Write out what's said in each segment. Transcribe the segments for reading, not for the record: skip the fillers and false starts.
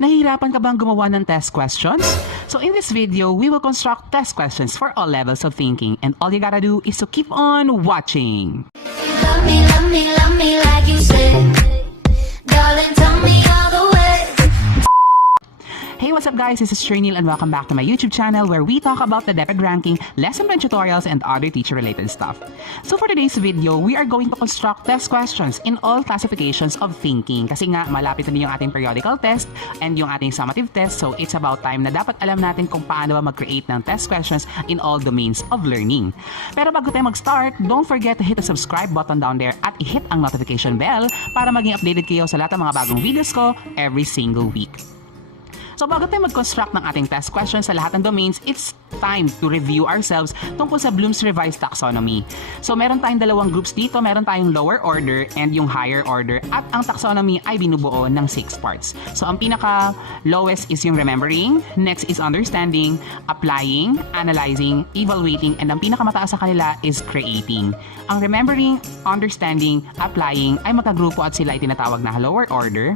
Nahihirapan ka bang gumawa ng test questions? So in this video, we will construct test questions for all levels of thinking, and all you gotta do is to keep on watching. Love me like you said. Darling, tell me all the way. Hey, what's up guys? This is Niel and welcome back to my YouTube channel where we talk about the DepEd ranking, lesson plan tutorials, and other teacher-related stuff. So for today's video, we are going to construct test questions in all classifications of thinking. Kasi nga, malapit na din yung ating periodical test and yung ating summative test. So it's about time na dapat alam natin kung paano ba mag-create ng test questions in all domains of learning. Pero bago tayo mag-start, don't forget to hit the subscribe button down there at i-hit ang notification bell para maging updated kayo sa lahat ng mga bagong videos ko every single week. So bago tayo mag-construct ng ating test questions sa lahat ng domains, it's time to review ourselves tungkol sa Bloom's Revised Taxonomy. So meron tayong dalawang groups dito, meron tayong lower order and yung higher order, at ang taxonomy ay binubuo ng 6 parts. So ang pinaka lowest is yung remembering, next is understanding, applying, analyzing, evaluating, and ang pinakamataas sa kanila is creating. Ang remembering, understanding, applying ay magkagrupo at sila ay tinatawag na lower order,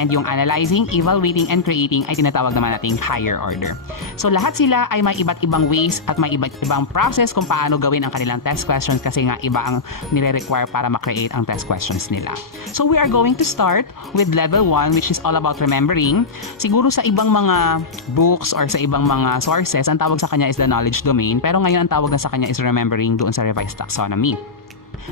and yung analyzing, evaluating, and creating ay tinatawag naman nating higher order. So lahat sila ay may iba't ibang ways at may iba't ibang process kung paano gawin ang kanilang test questions kasi nga iba ang nire-require para ma-create ang test questions nila. So we are going to start with level 1, which is all about remembering. Siguro sa ibang mga books or sa ibang mga sources, ang tawag sa kanya is the knowledge domain, pero ngayon ang tawag na sa kanya is remembering doon sa revised taxonomy.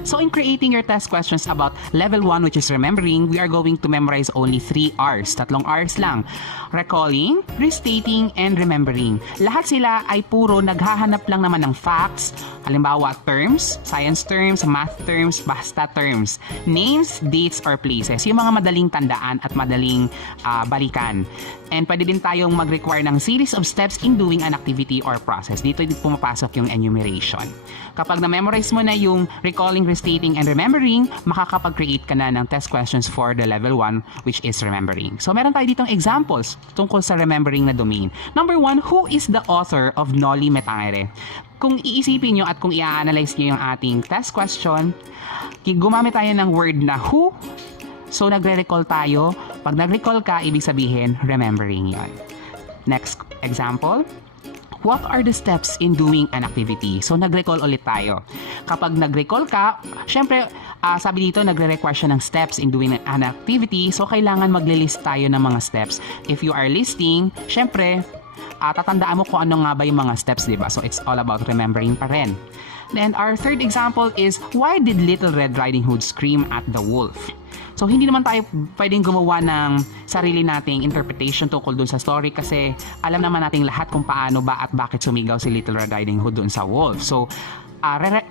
So in creating your test questions about level 1, which is remembering, we are going to memorize only 3 R's. 3 R's lang. Recalling, restating, and remembering. Lahat sila ay puro naghahanap lang naman ng facts. Halimbawa, terms, science terms, math terms, basta terms. Names, dates, or places. Yung mga madaling tandaan at madaling balikan. And pwede din tayong mag-require ng series of steps in doing an activity or process. Dito pumapasok yung enumeration. Kapag na-memorize mo na yung recalling, restating, and remembering, makakapag-create ka na ng test questions for the level 1, which is remembering. So meron tayo ditong examples tungkol sa remembering na domain. Number 1, who is the author of Noli Me Tangere? Kung iisipin nyo at kung i-analyze nyo yung ating test question, gumamit tayo ng word na who. So nagre-recall tayo. Pag nag-recall ka, ibig sabihin, remembering yon. Next example. What are the steps in doing an activity? So, nag-recall ulit tayo. Kapag nag-recall ka, syempre, sabi dito, nagre-require siya ng steps in doing an activity. So, kailangan maglilist tayo ng mga steps. If you are listing, syempre, tatandaan mo kung ano nga ba yung mga steps, diba? So, it's all about remembering pa rin. Then, our third example is, why did Little Red Riding Hood scream at the wolf? So, hindi naman tayo pwedeng gumawa ng sarili nating interpretation tungkol dun sa story kasi alam naman nating lahat kung paano ba at bakit sumigaw si Little Red Riding Hood dun sa wolf. So,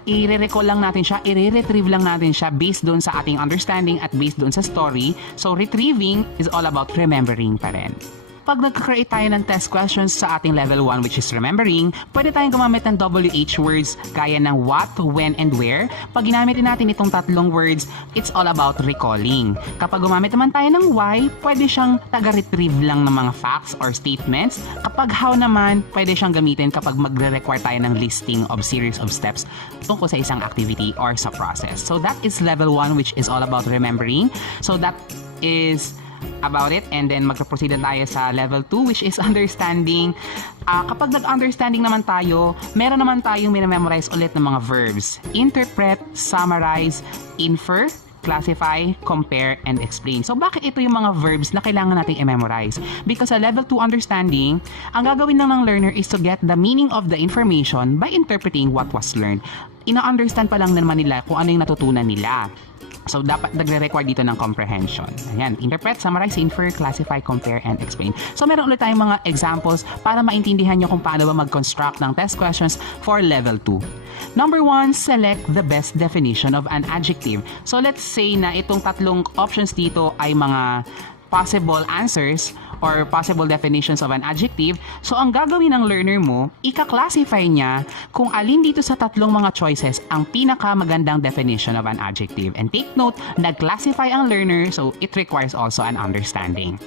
i-recall lang natin siya, i-retrieve lang natin siya based dun sa ating understanding at based dun sa story. So, retrieving is all about remembering pa rin. Pag nag-create tayo ng test questions sa ating level 1, which is remembering, pwede tayong gumamit ng WH words gaya ng what, when, and where. Pag ginamit natin itong tatlong words, it's all about recalling. Kapag gumamit naman tayo ng why, pwede siyang taga-retrieve lang ng mga facts or statements. Kapag how naman, pwede siyang gamitin kapag magre-require tayo ng listing of series of steps tungkol sa isang activity or sa process. So that is level 1, which is all about remembering. So that is about it, and then mag-proceed tayo sa level 2, which is understanding. Kapag nag-understanding naman tayo, meron naman tayong minamemorize ulit ng mga verbs. Interpret, summarize, infer, classify, compare, and explain. So bakit ito yung mga verbs na kailangan nating i-memorize? Because sa level 2 understanding, ang gagawin lang ng learner is to get the meaning of the information by interpreting what was learned. Ina-understand pa lang naman nila kung ano yung natutunan nila. So, dapat nagre-require dito ng comprehension. Ayan, interpret, summarize, infer, classify, compare, and explain. So, meron ulit tayong mga examples para maintindihan nyo kung paano ba mag-construct ng test questions for level 2. Number 1, select the best definition of an adjective. So, let's say na itong tatlong options dito ay mga possible answers or possible definitions of an adjective. So, ang gagawin ng learner mo, ika-classify niya kung alin dito sa tatlong mga choices ang pinakamagandang definition of an adjective. And take note, nag-classify ang learner, so it requires also an understanding.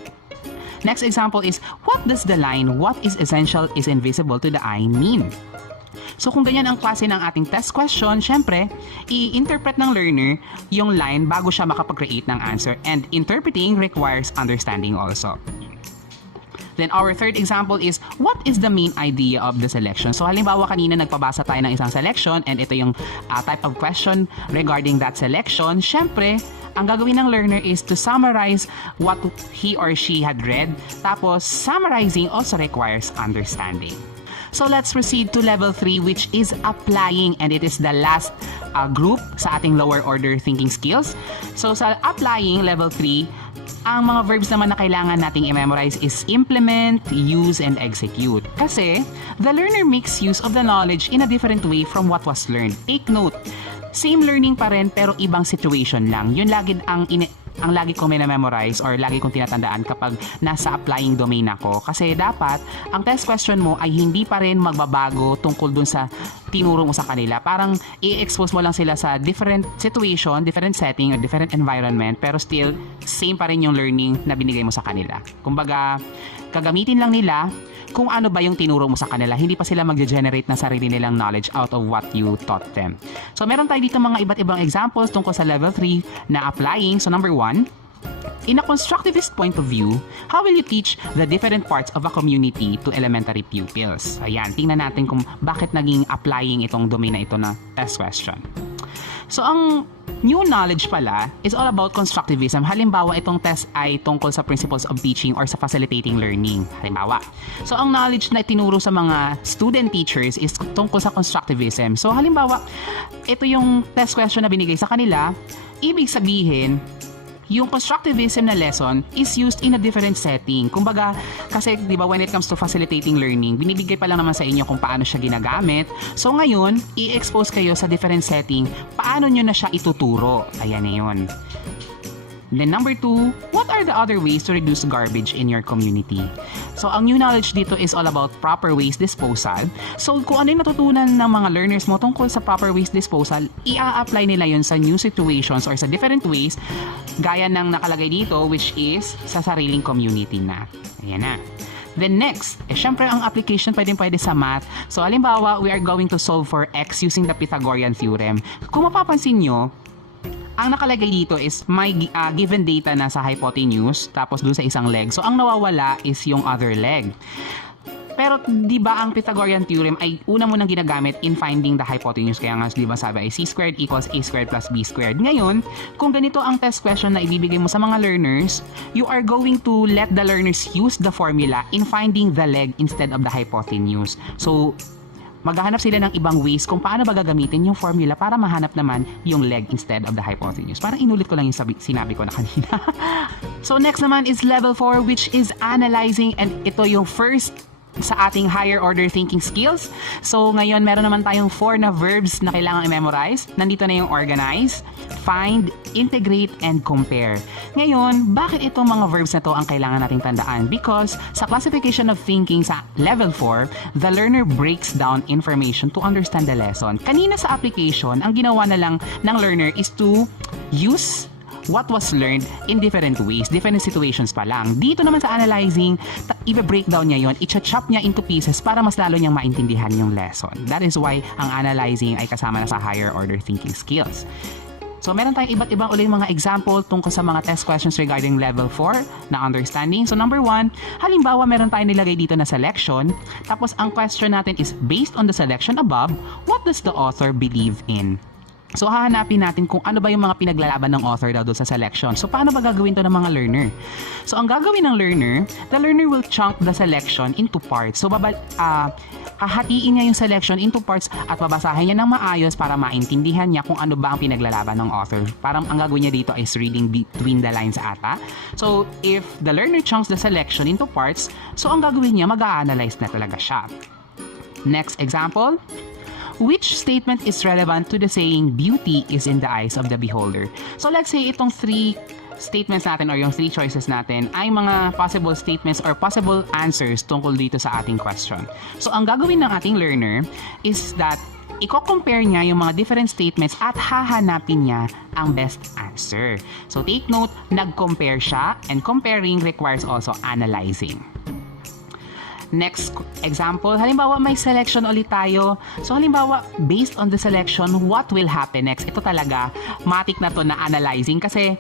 Next example is, what does the line, what is essential is invisible to the eye mean? So kung ganyan ang klase ng ating test question, syempre, i-interpret ng learner yung line bago siya makapag-create ng answer. And interpreting requires understanding also. Then our third example is, what is the main idea of the selection? So halimbawa kanina nagpabasa tayo ng isang selection and ito yung type of question regarding that selection. Syempre, ang gagawin ng learner is to summarize what he or she had read. Tapos, summarizing also requires understanding. So let's proceed to level 3, which is applying, and it is the last group sa ating lower order thinking skills. So sa applying level 3, ang mga verbs naman na kailangan nating i-memorize is implement, use, and execute. Kasi the learner makes use of the knowledge in a different way from what was learned. Take note, same learning pa rin pero ibang situation lang. Yun lagi ang lagi kong memorize or lagi kong tinatandaan kapag nasa applying domain ako. Kasi dapat, ang test question mo ay hindi pa rin magbabago tungkol dun sa tinuro mo sa kanila. Parang i-expose mo lang sila sa different situation, different setting, or different environment, pero still, same pa rin yung learning na binigay mo sa kanila. Kumbaga, gagamitin lang nila kung ano ba yung tinuro mo sa kanila. Hindi pa sila mag-generate ng sarili nilang knowledge out of what you taught them. So, meron tayo dito mga iba't ibang examples tungkol sa level 3 na applying. So, number 1, in a constructivist point of view, how will you teach the different parts of a community to elementary pupils? Ayan, tingnan natin kung bakit naging applying itong domain na ito na test question. So, ang new knowledge pala is all about constructivism. Halimbawa, itong test ay tungkol sa principles of teaching or sa facilitating learning. Halimbawa. So, ang knowledge na itinuro sa mga student teachers is tungkol sa constructivism. So, halimbawa, ito yung test question na binigay sa kanila. Ibig sabihin, yung constructivism na lesson is used in a different setting. Kumbaga, kasi di ba when it comes to facilitating learning, binibigay pa lang naman sa inyo kung paano siya ginagamit. So ngayon, i-expose kayo sa different setting, paano nyo na siya ituturo. Ayan na yun. Then number 2, what are the other ways to reduce garbage in your community? So ang new knowledge dito is all about proper waste disposal. So kung ano yung natutunan ng mga learners mo tungkol sa proper waste disposal, i-apply nila yun sa new situations or sa different ways gaya ng nakalagay dito, which is sa sariling community na. Ayan na. Then next, syempre ang application pwede sa math. So halimbawa, we are going to solve for x using the Pythagorean theorem. Kung mapapansin nyo, ang nakalagay dito is may given data na sa hypotenuse tapos doon sa isang leg. So ang nawawala is yung other leg. Pero di ba ang Pythagorean theorem ay una mo nang ginagamit in finding the hypotenuse. Kaya nga di ba sabi ay c squared equals a squared plus b squared. Ngayon, kung ganito ang test question na ibibigay mo sa mga learners, you are going to let the learners use the formula in finding the leg instead of the hypotenuse. So, maghahanap sila ng ibang ways kung paano ba gagamitin yung formula para mahanap naman yung leg instead of the hypotenuse. Parang inulit ko lang yung sinabi ko na kanina. So next naman is level 4, which is analyzing, and ito yung first sa ating higher order thinking skills. So ngayon meron naman tayong 4 na verbs na kailangan i-memorize. Nandito na yung organize, find, integrate, and compare. Ngayon, bakit itong mga verbs na to ang kailangan nating tandaan? Because sa classification of thinking sa level 4, the learner breaks down information to understand the lesson. Kanina sa application, ang ginawa na lang ng learner is to use what was learned in different ways, different situations pa lang. Dito naman sa analyzing, i-breakdown niya yon, i-chop niya into pieces para mas lalo niyang maintindihan yung lesson. That is why ang analyzing ay kasama na sa higher order thinking skills. So, meron tayong iba't ibang ulit mga example tungkol sa mga test questions regarding level 4 na understanding. So, number 1, halimbawa meron tayong nilagay dito na selection. Tapos, ang question natin is, based on the selection above, what does the author believe in? So, hahanapin natin kung ano ba yung mga pinaglalaban ng author daw doon sa selection. So, paano ba gagawin to ng mga learner? So, ang gagawin ng learner, the learner will chunk the selection into parts. So, hahatiin niya yung selection into parts at babasahin niya ng maayos para maintindihan niya kung ano ba ang pinaglalaban ng author. Parang ang gagawin niya dito is reading between the lines ata. So, if the learner chunks the selection into parts, so ang gagawin niya, mag-a-analyze na talaga siya. Next example. Which statement is relevant to the saying, beauty is in the eyes of the beholder? So let's say itong 3 statements natin or yung 3 choices natin ay mga possible statements or possible answers tungkol dito sa ating question. So ang gagawin ng ating learner is that i-compare niya yung mga different statements at hahanapin niya ang best answer. So take note, nag-compare siya, and comparing requires also analyzing. Next example, halimbawa may selection ulit tayo. So halimbawa, based on the selection, what will happen next? Ito talaga, matik na to na analyzing kasi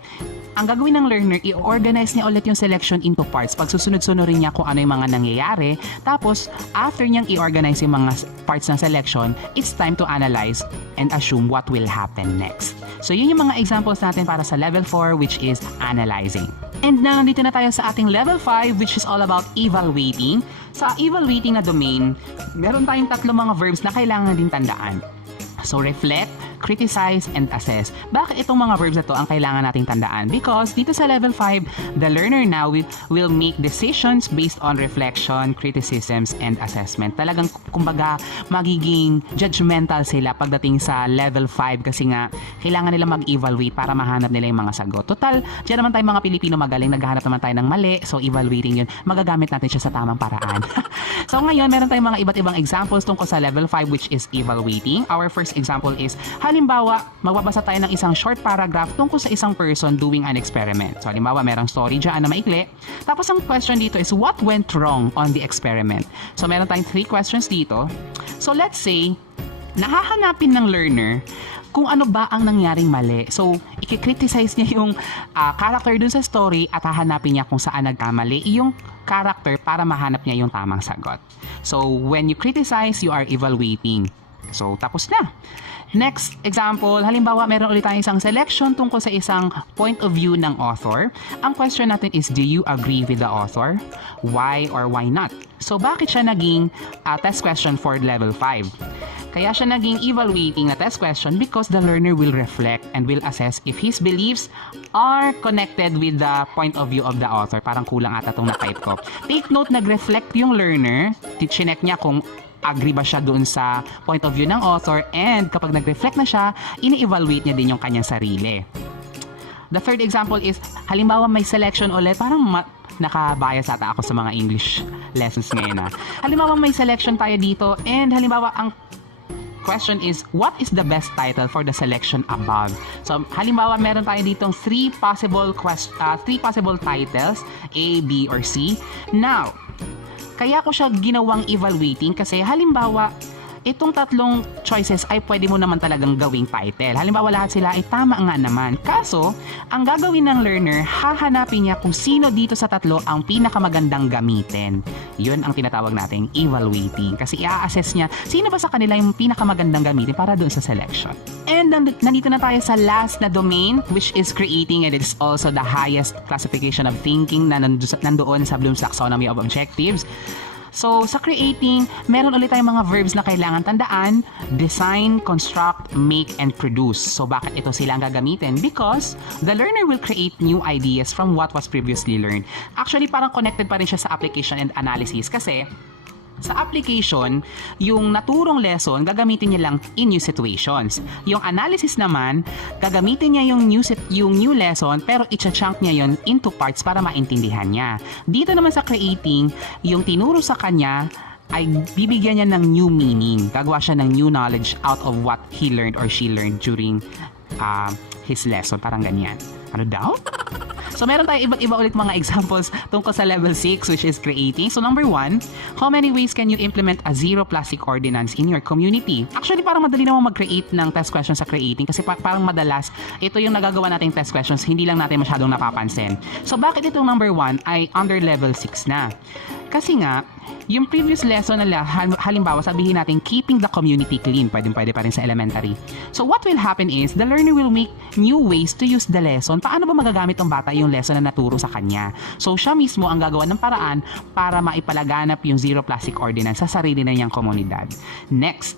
ang gagawin ng learner, i-organize niya ulit yung selection into parts. Pag susunod-sunurin niya kung ano yung mga nangyayari. Tapos, after niyang i-organize yung mga parts ng selection, it's time to analyze and assume what will happen next. So, yun yung mga examples natin para sa level 4, which is analyzing. And na nandito na tayo sa ating level 5, which is all about evaluating. Sa evaluating na domain, meron tayong tatlong mga verbs na kailangan din tandaan. So, reflect, criticize, and assess. Bakit itong mga verbs na to ang kailangan nating tandaan? Because dito sa level 5, the learner now will make decisions based on reflection, criticisms, and assessment. Talagang, kumbaga, magiging judgmental sila pagdating sa level 5 kasi nga, kailangan nila mag-evaluate para mahanap nila yung mga sagot. Total, dyan naman tayo mga Pilipino magaling, naghahanap naman tayo ng mali, so evaluating yun, magagamit natin siya sa tamang paraan. So ngayon, meron tayong mga iba't ibang examples tungkol sa level 5, which is evaluating. Our first example is, halimbawa, magbabasa tayo ng isang short paragraph tungkol sa isang person doing an experiment. So halimbawa, merong story dyan na maikli. Tapos ang question dito is, what went wrong on the experiment? So meron tayong 3 questions dito. So let's say, nahahanapin ng learner kung ano ba ang nangyaring mali. So, i-criticize niya yung character dun sa story at hahanapin niya kung saan nagkamali yung character para mahanap niya yung tamang sagot. So, when you criticize, you are evaluating. So, tapos na. Next example, halimbawa meron ulit tayong isang selection tungkol sa isang point of view ng author. Ang question natin is, do you agree with the author? Why or why not? So, bakit siya naging test question for level 5? Kaya siya naging evaluating na test question because the learner will reflect and will assess if his beliefs are connected with the point of view of the author. Parang kulang ata itong na-type ko. Take note, nag-reflect yung learner. Chinek niya kung agree ba siya doon sa point of view ng author, and kapag nag-reflect na siya, ini-evaluate niya din yung kanyang sarili. The third example is, halimbawa may selection ulit, parang nakabias ata ako sa mga English lessons ngayon. Halimbawa may selection tayo dito, and halimbawa ang question is, what is the best title for the selection above? So, halimbawa, meron tayo ditong 3 possible titles, A, B, or C. Now, kaya ko siya ginawang evaluating kasi halimbawa, itong tatlong choices ay pwede mo naman talagang gawing title. Halimbawa, lahat sila ay tama nga naman. Kaso, ang gagawin ng learner, hahanapin niya kung sino dito sa tatlo ang pinakamagandang gamitin. Yun ang tinatawag nating evaluating. Kasi i-assess niya, sino ba sa kanila yung pinakamagandang gamitin para doon sa selection. And nandito na tayo sa last na domain, which is creating, and it's also the highest classification of thinking na nandoon sa Bloom's Taxonomy of Objectives. So, sa creating, meron ulit tayong mga verbs na kailangan tandaan: design, construct, make, and produce. So, bakit ito sila ang gagamitin? Because the learner will create new ideas from what was previously learned. Actually, parang connected pa rin siya sa application and analysis kasi sa application, yung naturong lesson, gagamitin niya lang in new situations. Yung analysis naman, gagamitin niya yung new lesson, pero i-chunk niya yon into parts para maintindihan niya. Dito naman sa creating, yung tinuro sa kanya ay bibigyan niya ng new meaning. Gagawa siya ng new knowledge out of what he learned or she learned during his lesson. Parang ganyan. Ano daw? So, meron tayo iba't iba ulit mga examples tungkol sa level 6, which is creating. So, number 1, how many ways can you implement a zero plastic ordinance in your community? Actually, parang madali naman mag-create ng test questions sa creating kasi parang madalas, ito yung nagagawa nating test questions, hindi lang natin masyadong napapansin. So, bakit itong number 1 ay under level 6 na? Kasi nga, yung previous lesson nila, halimbawa sabihin natin keeping the community clean, pwede pa rin sa elementary. So what will happen is, the learner will make new ways to use the lesson. Paano ba magagamit ng bata yung lesson na naturo sa kanya? So siya mismo ang gagawa ng paraan para maipalaganap yung zero plastic ordinance sa sarili na niyang komunidad. Next,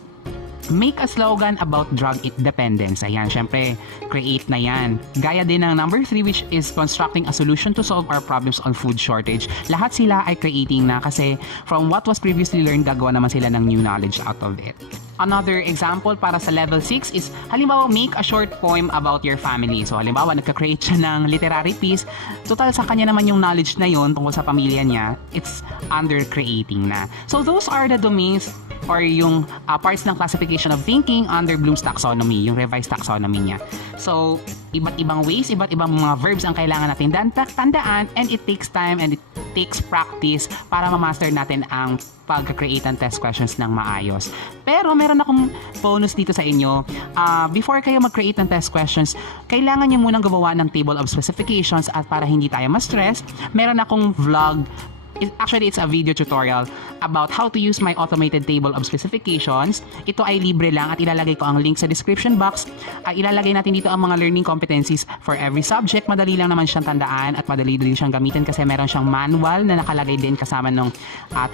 make a slogan about drug dependence. Ayan, syempre, create na yan. Gaya din ng number 3, which is constructing a solution to solve our problems on food shortage. Lahat sila ay creating na kasi from what was previously learned, gagawa naman sila ng new knowledge out of it. Another example para sa level 6 is, halimbawa, make a short poem about your family. So, halimbawa, nagka-create siya ng literary piece. Total, sa kanya naman yung knowledge na yun tungkol sa pamilya niya, it's under creating na. So, those are the domains or yung parts ng classification of thinking under Bloom's Taxonomy, yung revised taxonomy niya. So, iba't ibang ways, iba't ibang mga verbs ang kailangan natin tandaan, and it takes time and it takes practice para ma-master natin ang pag-create ng test questions ng maayos. Pero meron akong bonus dito sa inyo. Before kayo mag-create ng test questions, kailangan nyo munang gumawa ng table of specifications at para hindi tayo ma-stress, meron akong vlog. Actually, it's a video tutorial about how to use my automated table of specifications. Ito ay libre lang at ilalagay ko ang link sa description box. Ilalagay natin dito ang mga learning competencies for every subject. Madali lang naman siyang tandaan at madali din siyang gamitin kasi meron siyang manual na nakalagay din kasama ng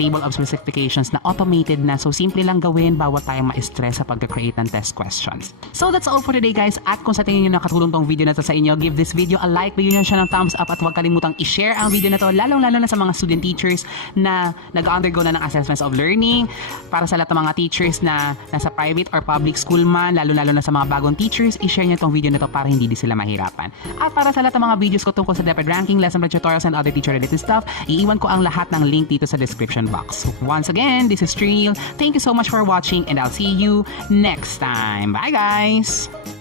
table of specifications na automated na. So, simple lang gawin, bawat tayong ma-stress sa pag-create ng test questions. So, that's all for today, guys. At kung sa tingin nyo nakatulong tong video na to sa inyo, give this video a like, bigyan nyo siya ng thumbs up at huwag kalimutang i-share ang video na to, lalong-lalo na sa mga student teachers na nag-undergo na ng assessments of learning, para sa lahat ng mga teachers na nasa private or public school man, lalo-lalo na sa mga bagong teachers, i-share nyo itong video na to para hindi sila mahirapan. At para sa lahat ng mga videos ko tungkol sa DepEd ranking, lesson plan tutorials, and other teacher-related stuff, iiwan ko ang lahat ng link dito sa description box. Once again, this is Niel. Thank you so much for watching and I'll see you next time. Bye, guys!